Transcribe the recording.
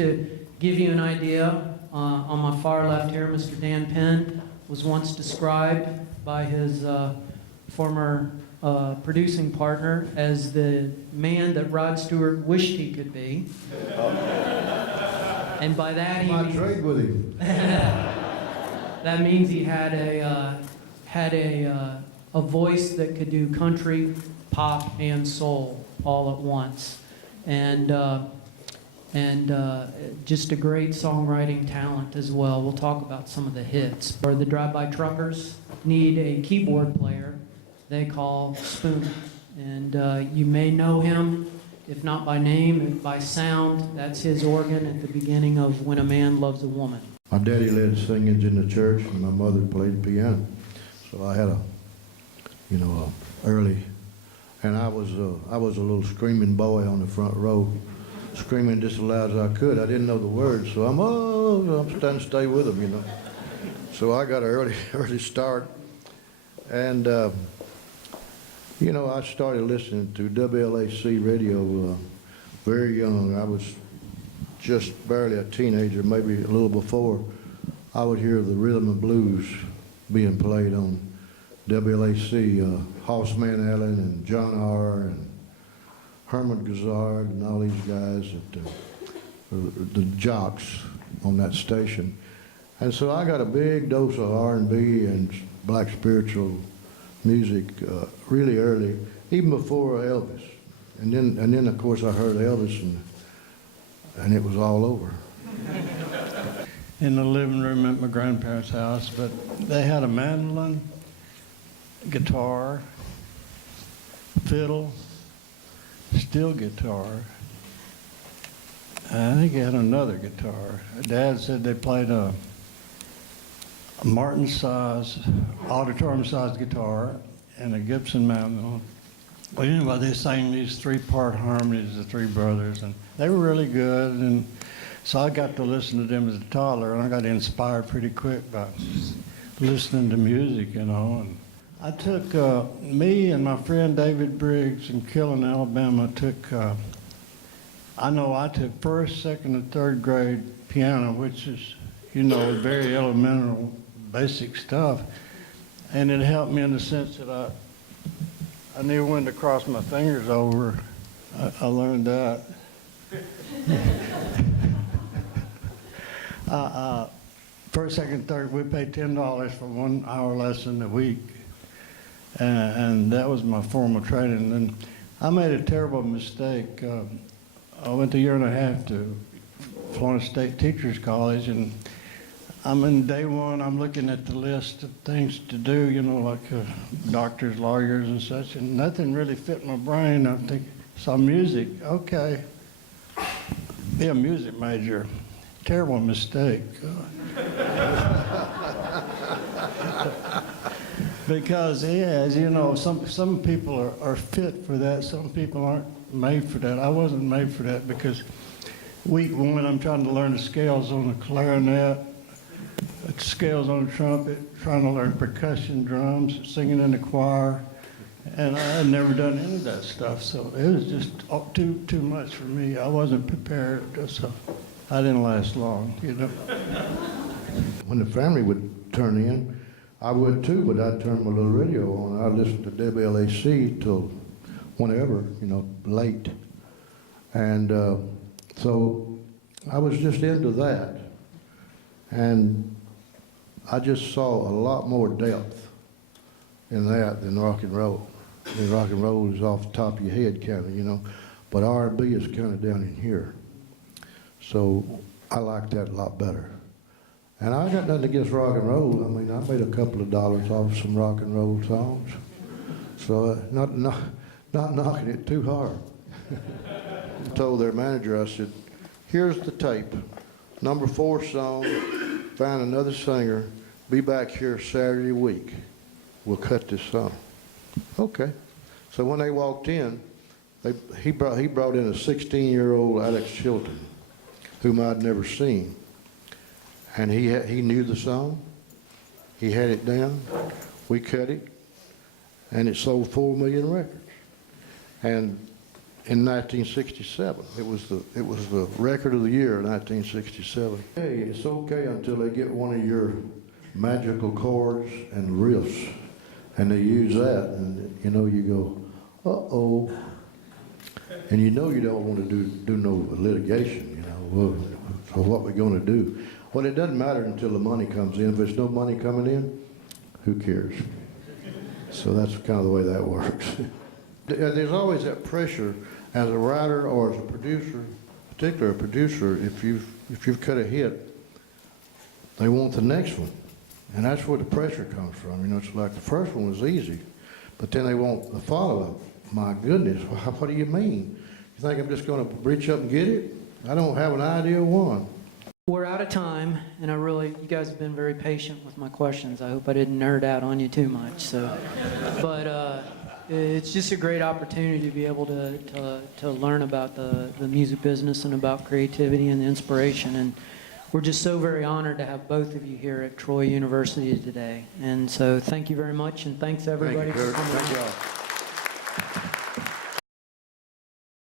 To give you an idea, on my far left here, Mr. Dan Penn was once described by his former producing partner as the man that Rod Stewart wished he could be. And by that he I trade with him. that means he had a voice that could do country, pop, and soul all at once, and just a great songwriting talent as well. We'll talk about some of the hits. Or the drive-by truckers need a keyboard player they call Spoon. And you may know him, if not by name, by sound. That's his organ at the beginning of When a Man Loves a Woman. My daddy led singings in the church, and my mother played piano. So I had early, and I was a little screaming boy on the front row, screaming just as loud as I could. I didn't know the words, so I'm trying to stay with them, So I got an early start, and I started listening to WLAC radio very young. I was just barely a teenager, maybe a little before. I would hear the rhythm and blues being played on WLAC, Hoffman Allen and John R. and Herman Gazard and all these guys, the jocks on that station. And so I got a big dose of R&B and black spiritual music really early, even before Elvis. And then of course I heard Elvis, and it was all over. In the living room at my grandparents' house, but they had a mandolin, guitar, fiddle, steel guitar. I think he had another guitar. Dad said they played a Martin-size, auditorium-sized guitar and a Gibson mandolin. Well, anyway, they sang these three-part harmonies, the three brothers, and they were really good. And so I got to listen to them as a toddler, and I got inspired pretty quick by listening to music, And I took, me and my friend David Briggs in Killen, Alabama, I took first, second, and third grade piano, which is, very elemental, basic stuff. And it helped me in the sense that I knew when to cross my fingers over. I learned that. First, second, third, we paid $10 for 1 hour lesson a week. And that was my formal training. And I made a terrible mistake. I went a year and a half to Florida State Teachers College, and I'm in day one. I'm looking at the list of things to do, like doctors, lawyers, and such, and nothing really fit my brain. I think, so music, okay, be a music major. Terrible mistake. Because, as some people are fit for that, some people aren't made for that. I wasn't made for that because week one, I'm trying to learn the scales on the clarinet, scales on the trumpet, trying to learn percussion drums, singing in the choir, and I had never done any of that stuff, so it was just too much for me. I wasn't prepared, so I didn't last long, When the family would turn in, I would too, but I'd turn my little radio on. I'd listen to WLAC till whenever, late. And so I was just into that. And I just saw a lot more depth in that than rock and roll. Rock and roll is off the top of your head kind of, but R&B is kind of down in here. So I like that a lot better. And I got nothing against rock and roll. I mean, I made a couple of dollars off some rock and roll songs. So not knocking it too hard. I told their manager, I said, here's the tape, number 4 song, find another singer, be back here Saturday week. We'll cut this song. Okay. So when they walked in, he brought in a 16-year-old Alex Chilton, whom I'd never seen. And he knew the song. He had it down. We cut it, and it sold 4 million records. And in 1967. It was the record of the year in 1967. Hey, it's okay until they get one of your magical chords and riffs, and they use that, and you know, you go, uh-oh. And you know you don't want to do no litigation, you know. Well, so what we're going to do? Well, it doesn't matter until the money comes in. If there's no money coming in, who cares? So that's kind of the way that works. There's always that pressure as a writer or as a producer, particularly a producer, if you've cut a hit, they want the next one. And that's where the pressure comes from. You know, it's like the first one was easy, but then they want the follow-up. My goodness, what do you mean? You think I'm just going to reach up and get it? I don't have an idea one. We're out of time, and you guys have been very patient with my questions. I hope I didn't nerd out on you too much. So, but it's just a great opportunity to be able to learn about the music business and about creativity and the inspiration. And we're just so very honored to have both of you here at Troy University today. And so thank you very much, and thanks everybody Thank you, for Kurt. coming. Thank y'all.